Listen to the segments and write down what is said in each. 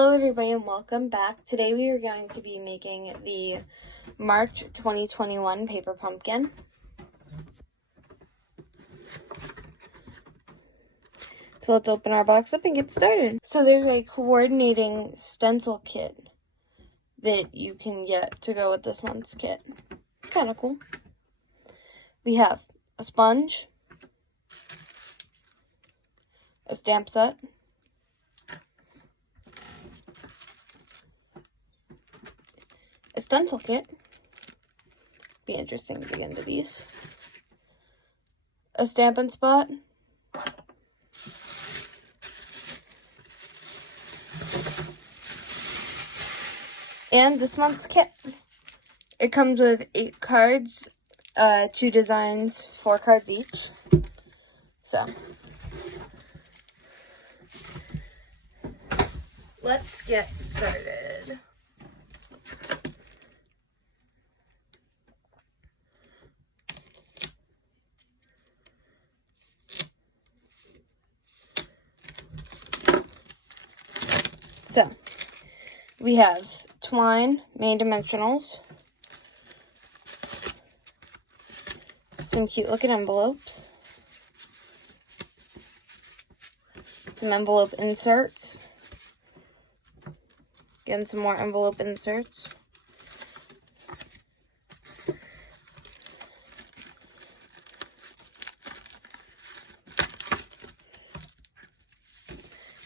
Hello everybody and welcome back. Today we are going to be making the March 2021 paper pumpkin. So let's open our box up and get started. So there's a coordinating stencil kit that you can get to go with this month's kit. Kind of cool. We have a sponge, a stamp set, a stencil kit. Be interesting to get into these. A Stampin' Spot. And this month's kit. It comes with 8 cards, 2 designs, 4 cards each. So, let's get started. So, we have twine, main dimensionals, some cute looking envelopes, some envelope inserts, again some more envelope inserts,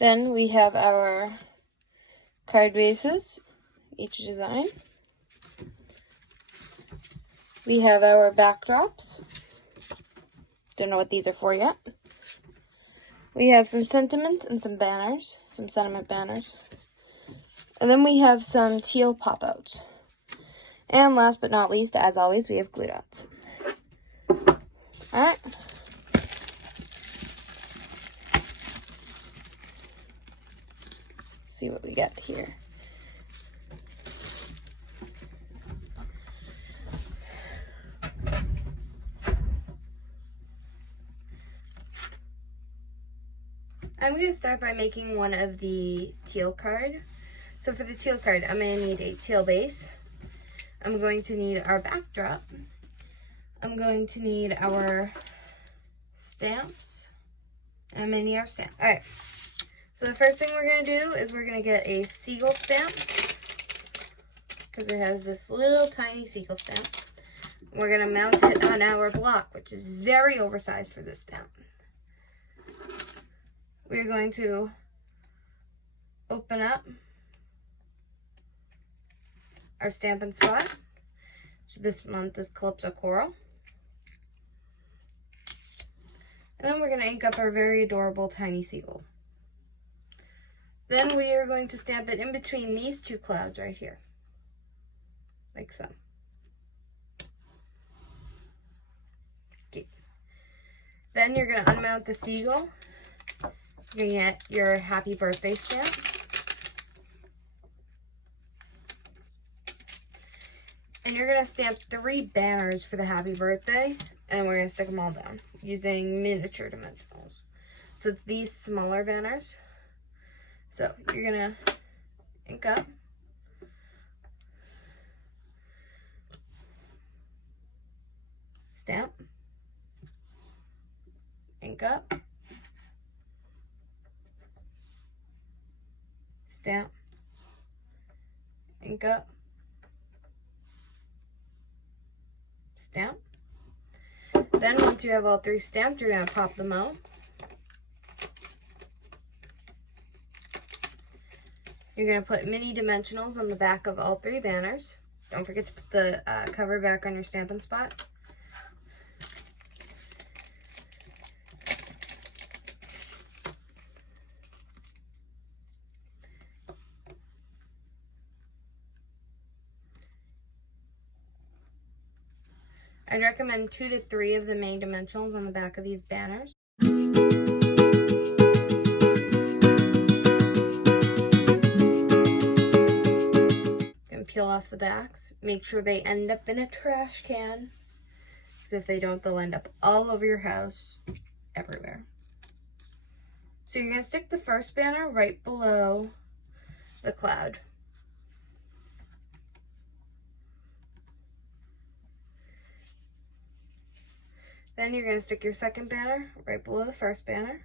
then we have our card bases, each design. We have our backdrops. Don't know what these are for yet. We have some sentiments and some banners, some sentiment banners. And then we have some teal pop-outs. And last but not least, as always, we have glue dots. Alright. See what we got here. I'm going to start by making one of the teal card. So for the teal card, I'm going to need a teal base. I'm going to need our backdrop. I'm going to need our stamps. I'm going to need our stamp. Alright. So the first thing we're going to do is we're going to get a seagull stamp, because it has this little tiny seagull stamp. We're going to mount it on our block, which is very oversized for this stamp. We're going to open up our Stampin' Spot. So this month is Calypso Coral. And then we're going to ink up our very adorable tiny seagull. Then we are going to stamp it in between these two clouds right here. Like so. Okay. Then you're going to unmount the seagull. You're going to get your happy birthday stamp. And you're going to stamp 3 banners for the happy birthday. And we're going to stick them all down using miniature dimensionals. So it's these smaller banners. So you're going to ink up. Stamp. Ink up. Stamp. Ink up. Stamp. Then once you have all 3 stamped, you're going to pop them out. You're going to put mini dimensionals on the back of all 3 banners. Don't forget to put the cover back on your Stampin' Spot. I'd recommend 2 to 3 of the main dimensionals on the back of these banners. Peel off the backs. Make sure they end up in a trash can, because if they don't, they'll end up all over your house, everywhere. So you're going to stick the first banner right below the cloud. Then you're going to stick your second banner right below the first banner.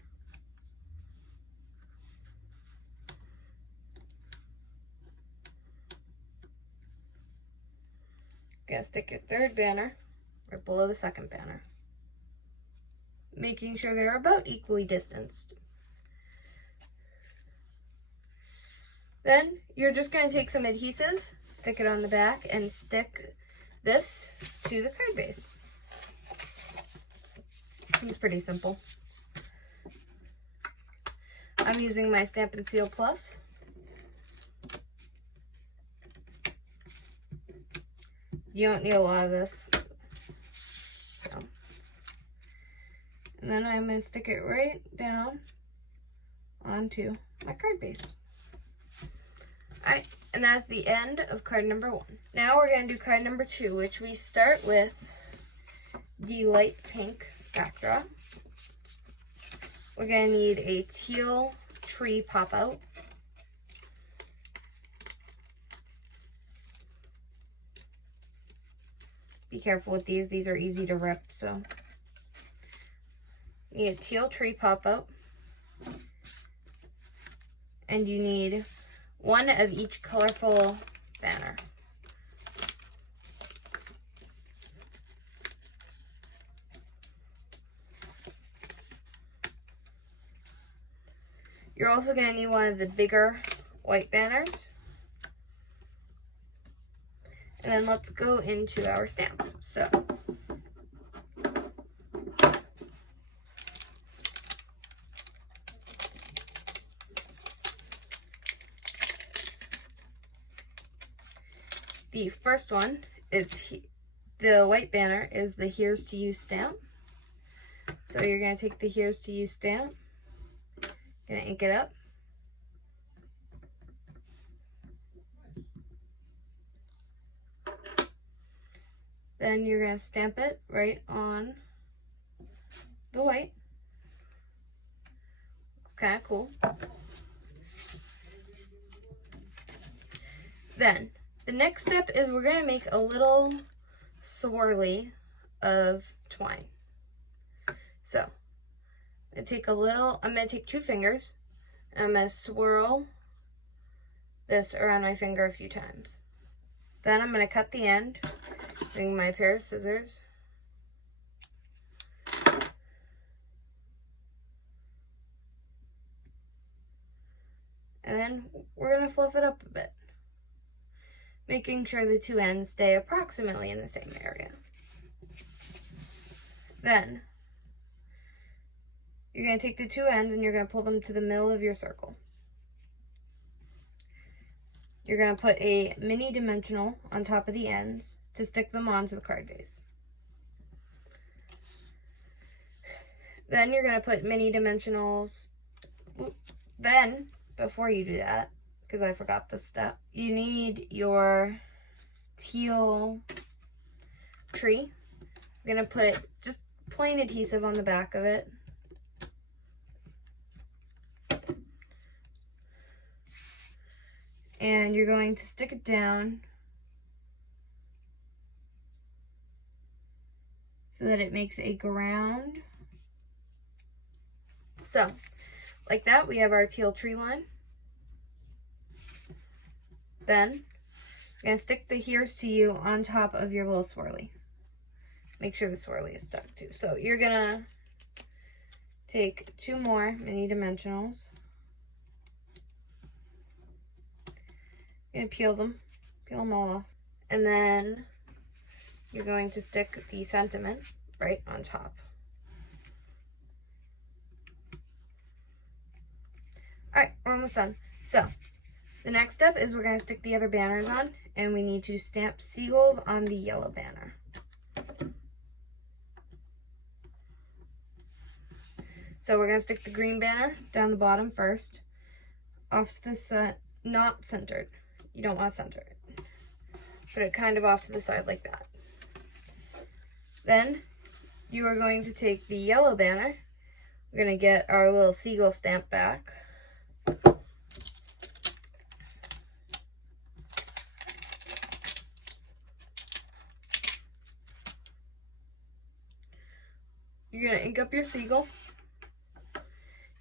You're going to stick your third banner right below the second banner, making sure they're about equally distanced. Then you're just going to take some adhesive, stick it on the back, and stick this to the card base. Seems pretty simple. I'm using my Stampin' Seal Plus. You don't need a lot of this. So. And then I'm going to stick it right down onto my card base. Alright, and that's the end of card number 1. Now we're going to do card number 2, which we start with the light pink backdrop. We're going to need a teal tree pop-out. Be careful with these are easy to rip, so. You need a teal tree pop-out. And you need one of each colorful banner. You're also going to need one of the bigger white banners. And then let's go into our stamps. So, the first one is, the white banner is the Here's to You stamp. So you're going to take the Here's to You stamp, gonna ink it up. Then you're gonna stamp it right on the white. Kind of cool. Then the next step is we're gonna make a little swirly of twine. So I'm gonna take 2 fingers, and I'm gonna swirl this around my finger a few times. Then I'm gonna cut the end using my pair of scissors. And then we're gonna fluff it up a bit, making sure the 2 ends stay approximately in the same area. Then you're going to take the 2 ends and you're going to pull them to the middle of your circle. You're going to put a mini dimensional on top of the ends to stick them onto the card base. Then you're going to put mini dimensionals. Then, before you do that, because I forgot this step, you need your teal tree. I'm going to put just plain adhesive on the back of it. And you're going to stick it down so that it makes a ground. So, like that, we have our teal tree line. Then, you're going to stick the Here's to You on top of your little swirly. Make sure the swirly is stuck too. So, you're going to take 2 more mini dimensionals. You're going to peel them all off. And then you're going to stick the sentiment right on top. Alright, we're almost done. So, the next step is we're going to stick the other banners on, and we need to stamp seagulls on the yellow banner. So we're going to stick the green banner down the bottom first, off to the not centered. You don't want to center it. Put it kind of off to the side like that. Then you are going to take the yellow banner. We're going to get our little seagull stamp back. you're going to ink up your seagull.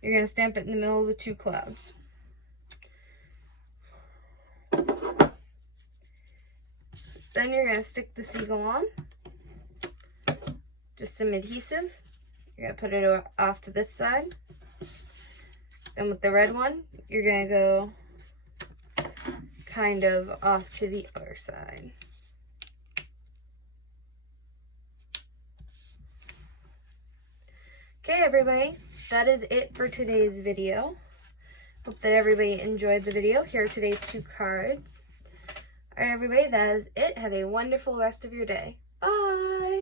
You're going to stamp it in the middle of the two clouds. Then you're going to stick the seagull on. Just some adhesive. You're going to put it off to this side. Then with the red one, you're going to go kind of off to the other side. Okay, everybody, that is it for today's video. Hope that everybody enjoyed the video. Here are today's 2 cards. Alright, everybody, that is it. Have a wonderful rest of your day.